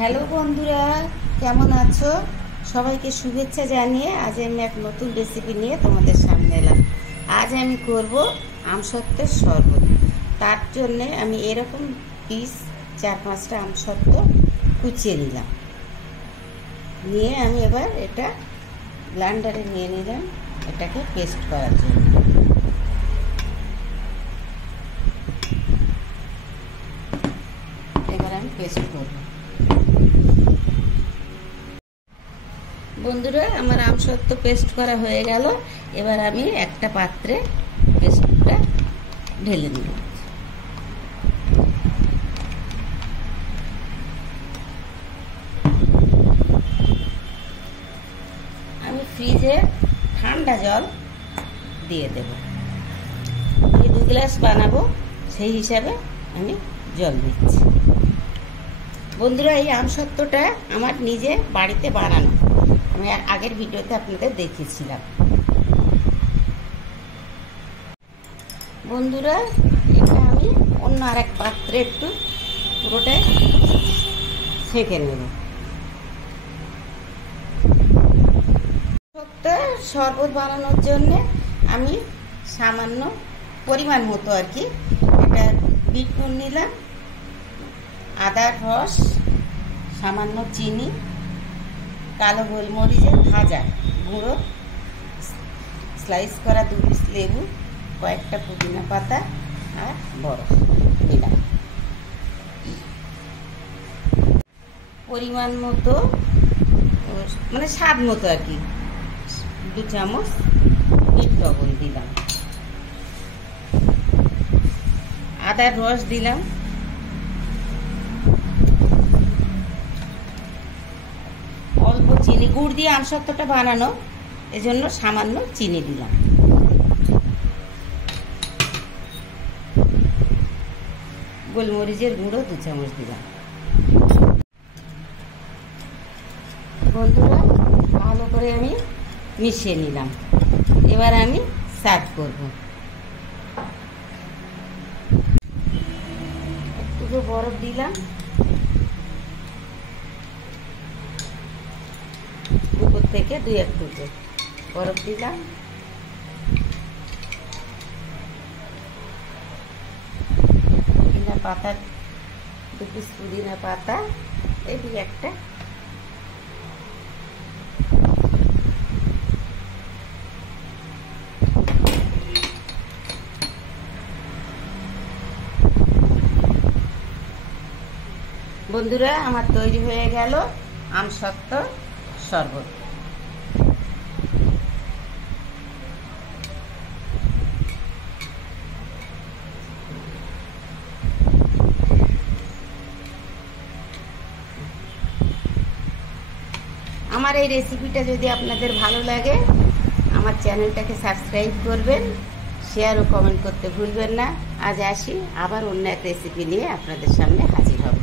Hello বন্ধুরা, কেমন আছো? সবাইকে শুভেচ্ছা জানিয়ে আজ আমি এক নতুন রেসিপি নিয়ে তোমাদের সামনে এলাম। আজ আমি করব আমসত্ত্বের শরবত। তার জন্যে আমি এরকম পিস 4-5টা আমসত্ত্ব কুচিয়ে নিলাম। নিয়ে আমি এবার এটা ব্লেন্ডারে নিয়ে নিলাম এটাকে পেস্ট করার জন্য। এবার আমি পেস্ট করব। বন্ধুরা, আমার আমসত্ত্ব পেস্ট করা হয়ে গেল। এবার আমি একটা পাত্রে পেস্টটা ঢেলে নেব। আমি ফ্রিজে ঠান্ডা জল দিয়ে দেব। আমি 2 গ্লাস বানাবো, সেই হিসাবে আমি জল দিচ্ছি। বন্ধুরা, এই আমসত্ত্বটা আমার নিজে বাড়িতে বানানো, আমি আগের ভিডিওতে আপনাদের দেখিয়েছিলাম। বন্ধুরা, এটা আমি অন্য আরেক পাত্রে একটু পুরোটা ছেঁকে নেব। শরবত বানানোর জন্য আমি সামান্য পরিমাণ মতো আর কি এটা বিট নুন নিলাম, আদার রস, সামান্য চিনি, কালো গোলমরিচের ভাজা গুঁড়ো, স্লাইস করা 2 পিস লেবু, কয়েকটা পুদিনা পাতা আর বরফ দিলাম। পরিমাণ মতো মানে স্বাদ মতো আর কি 2 চামচ বিট লবণ দিলাম, আদার রস দিলাম, অল্প চিনি, গুড় দিয়ে আমসত্ত্বটা বানানো, এজন্য সামান্য চিনি দিলাম। গোলমরিচের গুঁড়ো 2 চামচ দিলাম। বন্ধুরা, ভালো করে আমি মিশিয়ে নিলাম। এবার আমি সার্ভ করব। একটু বরফ দিলাম, উপর থেকে 2-1 টুকরো বরফ দিলাম। পুদিনা পাতা 2 পিস পুদিনা পাতা, এই একটা। বন্ধুরা, আমার তৈরি হয়ে গেল আমসত্ত্ব শরবত। আমার এই রেসিপিটা যদি আপনাদের ভালো লাগে, আমার চ্যানেলটাকে সাবস্ক্রাইব করবেন, শেয়ার ও কমেন্ট করতে ভুলবেন না। আজ আসি, আবার অন্য এক রেসিপি নিয়ে আপনাদের সামনে হাজির হব।